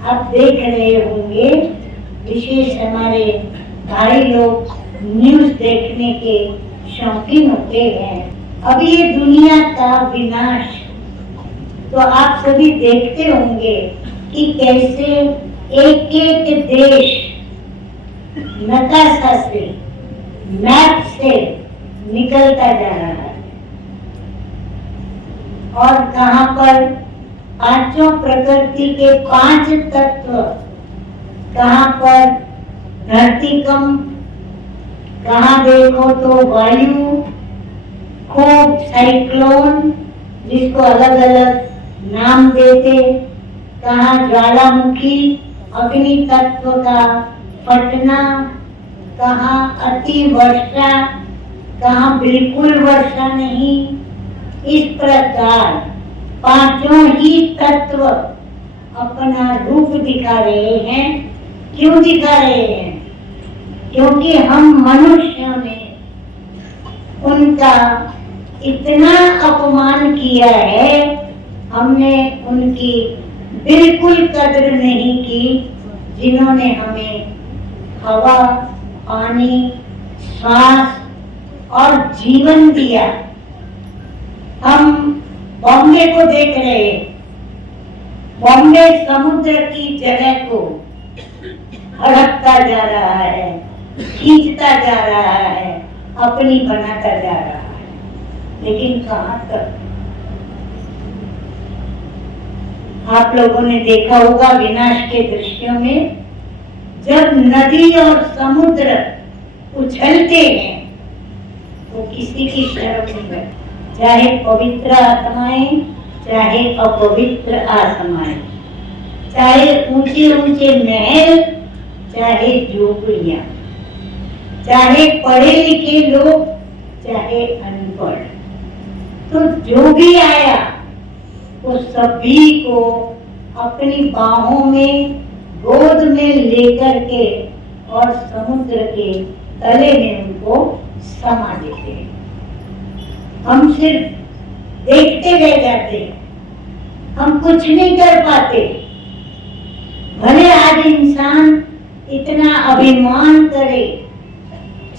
आप देख रहे होंगे, विशेष हमारे भाई लोग न्यूज देखने के शौकीन होते हैं। अब ये दुनिया का विनाश तो आप सभी देखते होंगे कि कैसे एक एक देश नकाशा से, मैप से निकलता जा रहा है और कहां पर पांचों प्रकृति के 5 तत्व, कहां पर धरती कंप, कहां देखो तो वायु, खूब साइक्लोन जिसको अलग अलग नाम देते, कहां ज्वालामुखी अग्नि तत्व का फटना, कहां अति वर्षा, कहां बिल्कुल वर्षा नहीं। इस प्रकार पांचों ही तत्व अपना रूप दिखा रहे हैं। क्यों दिखा रहे हैं? क्योंकि हम मनुष्यों ने उनका इतना अपमान किया है, हमने उनकी बिल्कुल कदर नहीं की, जिन्होंने हमें हवा, पानी, श्वास और जीवन दिया। हम बॉम्बे को देख रहे हैं, बॉम्बे समुद्र की जगह को हड़पता जा रहा है, खींचता जा रहा है, अपनी बनाता जा रहा है, लेकिन कहां तक? आप लोगों ने देखा होगा विनाश के दृश्यों में, जब नदी और समुद्र उछलते हैं तो किसी की शर्म नहीं है, चाहे पवित्र आत्माएं, चाहे अपवित्र आत्माएं, चाहे ऊंचे ऊंचे महल, चाहे झोपड़ियां, चाहे पढ़े लिखे लोग, चाहे अनपढ़, तो जो भी आया वो सभी को अपनी बाहों में, गोद में लेकर के और समुद्र के तले में उनको समा देते हैं। हम सिर्फ देखते रह जाते हैं, हम कुछ नहीं कर पाते। भले आज इंसान इतना अभिमान करे,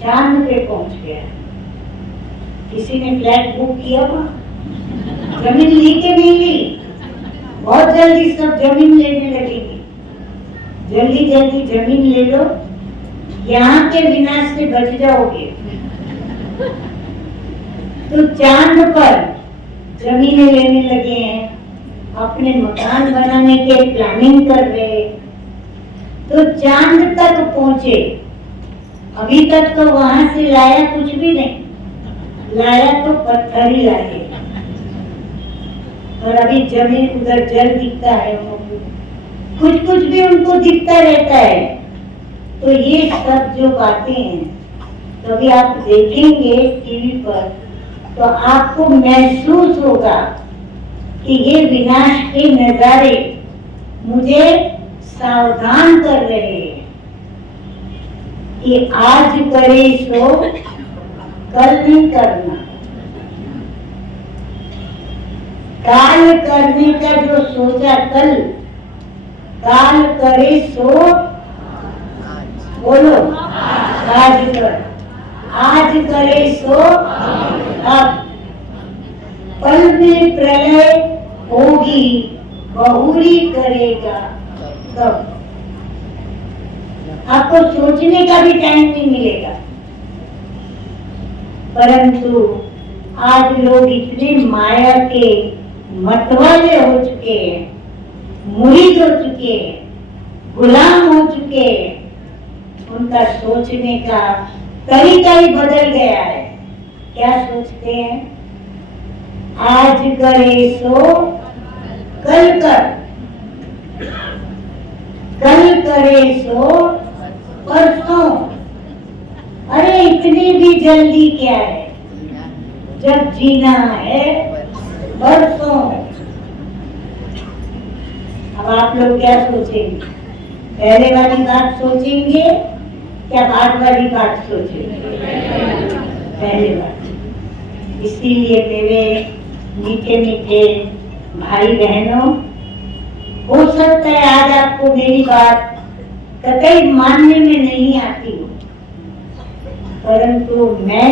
चांद पे पहुंच गया, किसी ने फ्लैट बुक किया हुआ, जमीन ली के नहीं ली, बहुत जल्दी सब जमीन लेने लगेगी। जल्दी जल्दी जमीन ले लो, यहाँ के विनाश से बच जाओगे। तो चांद पर जमीनें लेने लगे हैं, अपने मकान बनाने के प्लानिंग कर रहे, तो चांद तक पहुंचे। अभी तक तो वहां से लाया कुछ भी नहीं, लाया तो पत्थर ही लाए, और अभी जमीन उधर जल दिखता है, कुछ कुछ भी उनको दिखता रहता है। तो ये सब जो बातें हैं, कभी आप देखेंगे टीवी पर तो आपको महसूस होगा कि ये विनाश के नजारे मुझे सावधान कर रहे हैं कि आज करे सो कल नहीं करना। काल करने का जो सोचा कल, काल करे सो बोलो आज कर, आज करे सो अब। पल में प्रलय होगी, बहुरी करेगा कब। आपको सोचने का भी टाइम नहीं मिलेगा। परंतु आज लोग इतने माया के मतवाले हो चुके हैं, मुरीद हो चुके हैं, गुलाम हो चुके हैं, उनका सोचने का तरीका ही बदल गया है। क्या सोचते हैं? आज करे सो कल कर, कल करे सो परसों। अरे इतनी भी जल्दी क्या है, जब जीना है परसों। अब आप लोग क्या सोचेंगे? पहले वाली बात सोचेंगे क्या बाद वाली बात सोचेंगे? पहले बात। इसीलिए मेरे मीठे मीठे भाई बहनों, हो सकता है आज आप आपको मेरी बात कतई मानने में नहीं आती हो, परंतु मैं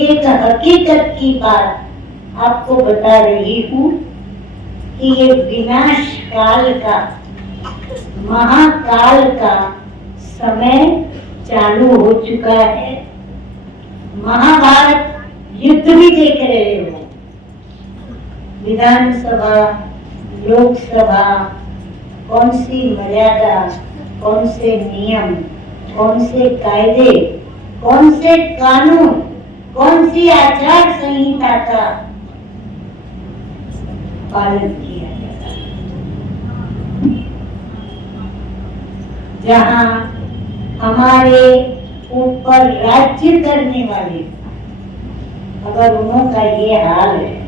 एक हकीकत की बात आपको बता रही हूँ कि ये विनाश काल का, महाकाल का समय चालू हो चुका है। महाभारत युद्ध भी देख रहे हो, विधानसभा, लोकसभा, कौन सी मर्यादा, कौन से नियम, कौन से कायदे, कौन से कानून, कौन सी आचार संहिता का पालन किया जाता है। जहां हमारे ऊपर राज्य करने वाले, अगर उनका ये हाल है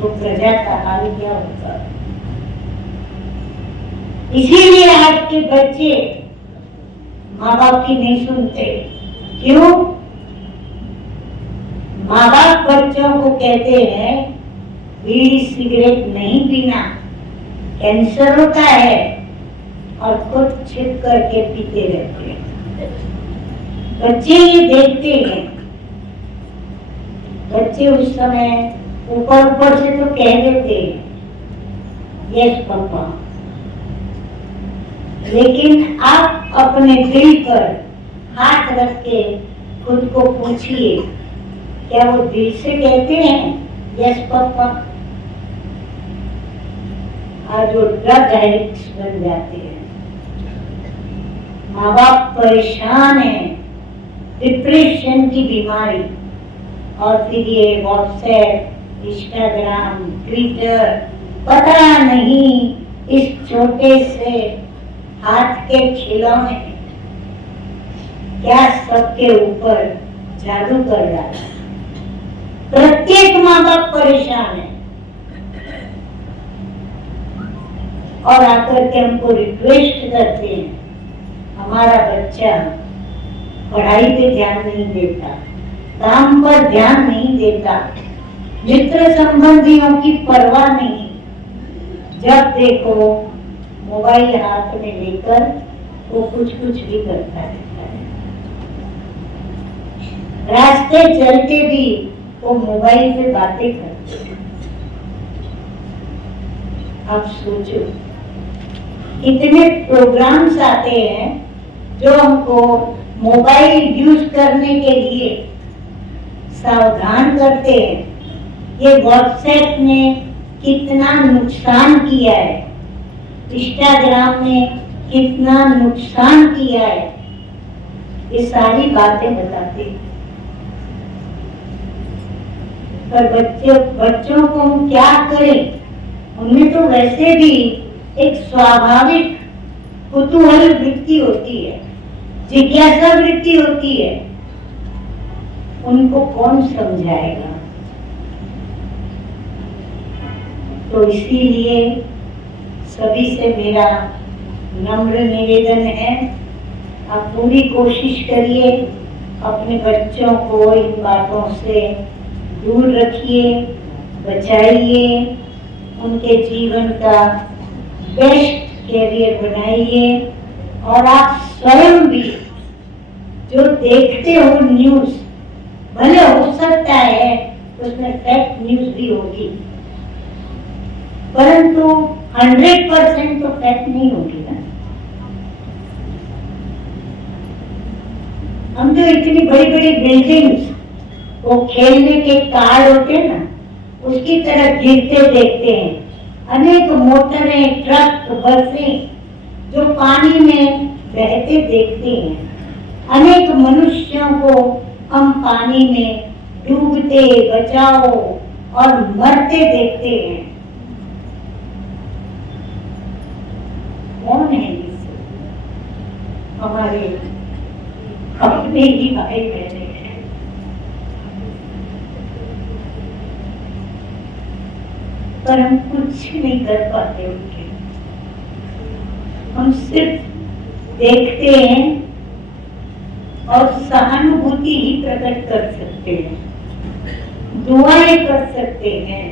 तो प्रजा का हाल क्या होगा। इसीलिए आज के बच्चे माँ बाप की नहीं सुनते। क्यों? माँ बाप बच्चों को कहते हैं बीड़ी सिगरेट नहीं पीना, कैंसर होता है, और खुद छिप करके पीते रहते हैं। बच्चे ये देखते हैं। बच्चे उस समय ऊपर ऊपर से तो कह देते हैं यस पापा, लेकिन आप अपने दिल पर हाथ रख के खुद को पूछिए, क्या वो दिल से कहते हैं यस पापा? आज वो ड्रग एडिक्ट्स बन जाते हैं। माँ बाप परेशान है, डिप्रेशन की बीमारी, और फिर ये व्हाट्सएप, इंस्टाग्राम, ट्विटर, पता नहीं इस छोटे से हाथ के खिलौने क्या सबके ऊपर जादू कर रहा है। प्रत्येक माँ बाप परेशान है और आकर के हमको रिक्वेस्ट करते हैं, हमारा बच्चा पढ़ाई पे ध्यान नहीं देता, काम पर ध्यान नहीं देता, मित्र संबंधियों की परवाह नहीं, जब देखो मोबाइल हाथ में लेकर वो कुछ भी करता रहता है। रास्ते चलते भी वो मोबाइल पे बातें करते हैं। अब सोचो कितने प्रोग्राम्स आते हैं जो हमको मोबाइल यूज करने के लिए सावधान करते हैं। ये व्हाट्सएप ने कितना नुकसान किया है, इंस्टाग्राम ने कितना नुकसान किया है, ये सारी बातें बताते हैं। पर बच्चों को हम क्या करें? उनमें तो वैसे भी एक स्वाभाविक कुतूहल वृत्ति होती है, जिज्ञासा वृत्ति होती है, उनको कौन समझाएगा? तो इसीलिए सभी से मेरा नम्र निवेदन है, आप पूरी कोशिश करिए, अपने बच्चों को इन बातों से दूर रखिए, बचाइए, उनके जीवन का बेस्ट कैरियर बनाइए। और आप स्वयं भी जो देखते हो न्यूज, भले हो सकता है उसमें फेक न्यूज भी होगी, परंतु 100% तो फेक नहीं होगी ना। हम जो इतनी बड़ी बड़ी बिल्डिंग्स, वो खेलने के कार्ड होते हैं ना, उसकी तरह गिरते देखते हैं। अनेक मोटरें, ट्रक, बसें जो पानी में बहते देखते हैं। अनेक मनुष्यों को हम पानी में डूबते, बचाओ और मरते देखते हैं। कौन है ये? हमारे अपने ही भाई बहने हैं। पर हम कुछ नहीं कर पाते उनके, हम सिर्फ देखते हैं और सहानुभूति ही प्रकट कर सकते हैं, दुआएं कर सकते हैं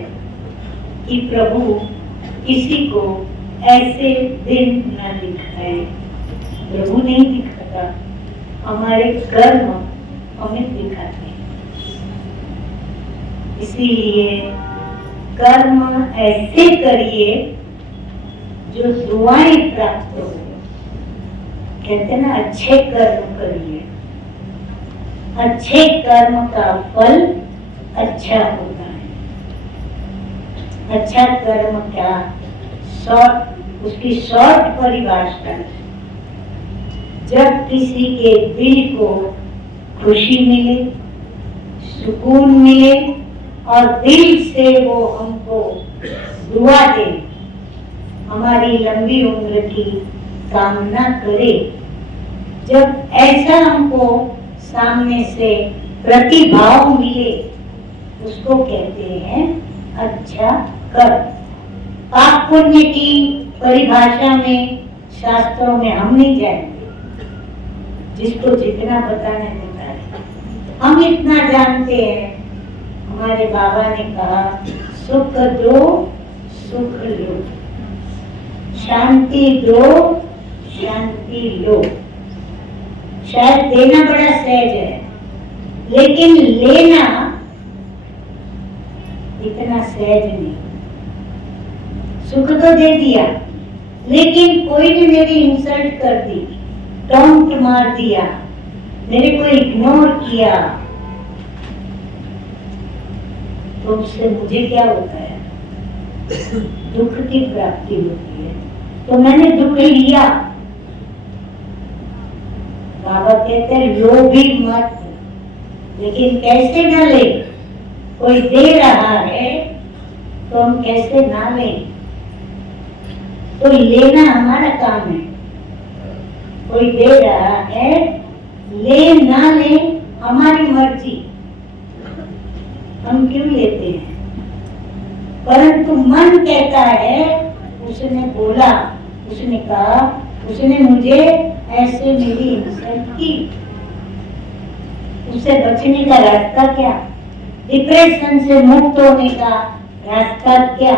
कि प्रभु किसी को ऐसे दिन न दिखाए। प्रभु नहीं दिखाता, हमारे कर्म हमें दिखाते हैं। इसीलिए कर्म ऐसे करिए जो दुआएं प्राप्त हो। कहते हैं ना, अच्छे कर्म करिए, अच्छे कर्म का फल अच्छा होता है। अच्छा कर्म क्या, उसकी शॉर्ट परिभाषा, जब किसी के दिल को खुशी मिले, सुकून मिले और दिल से वो हमको दुआ दे, हमारी लंबी उम्र की कामना करे, जब ऐसा हमको सामने से प्रतिभाव मिले, उसको कहते हैं अच्छा कर्म। पाप पुण्य की परिभाषा में शास्त्रों में हम नहीं जाएंगे, जिसको जितना बताना बताए। हम इतना जानते हैं, हमारे बाबा ने कहा, सुख दो सुख लो, शांति दो शांति लो। शायद देना बड़ा सहज है, लेकिन लेना इतना सहज नहीं। सुख तो दे दिया, लेकिन कोई ने मेरी इंसल्ट कर दी, टॉन्ट मार दिया, मेरे को इग्नोर किया, तो उससे मुझे क्या होता है? दुख की प्राप्ति होती है। तो मैंने दुख लिया। बाबा कहते हैं लो भी मत, लेकिन कैसे ना ले? कोई दे रहा है तो हम कैसे ना लें? तो लेना हमारा काम है। कोई दे रहा है, ले ना ले हमारी मर्जी, हम क्यों लेते हैं? परंतु मन कहता है, उसने बोला, उसने कहा, उसने मुझे ऐसे मेरी इंसल्ट की, उससे बचने का रास्ता क्या? डिप्रेशन से मुक्त होने का रास्ता क्या?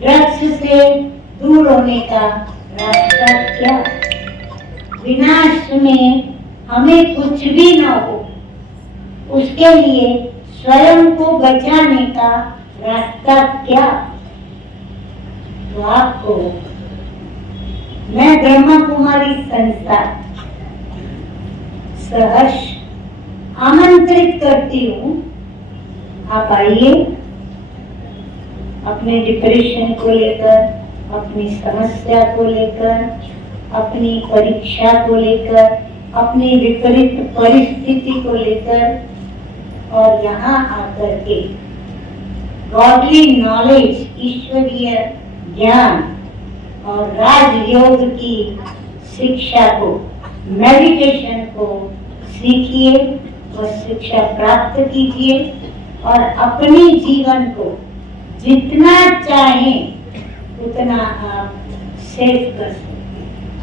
ड्रग्स से दूर होने का रास्ता क्या? विनाश में हमें कुछ भी न हो, उसके लिए स्वयं को बचाने का रास्ता क्या? तो आपको मैं ब्रह्मा कुमारी संस्था सहर्ष आमंत्रित करती हूँ, आप आइए। अपने डिप्रेशन को लेकर, अपनी समस्या को लेकर, अपनी परीक्षा को लेकर, अपनी विपरीत परिस्थिति को लेकर, और यहाँ आकर के गॉडली नॉलेज, ईश्वरीय ज्ञान और राजयोग की शिक्षा को, मेडिटेशन को सीखिए और शिक्षा प्राप्त कीजिए और अपने जीवन को जितना चाहें उतना आप सेव कर सकते हैं।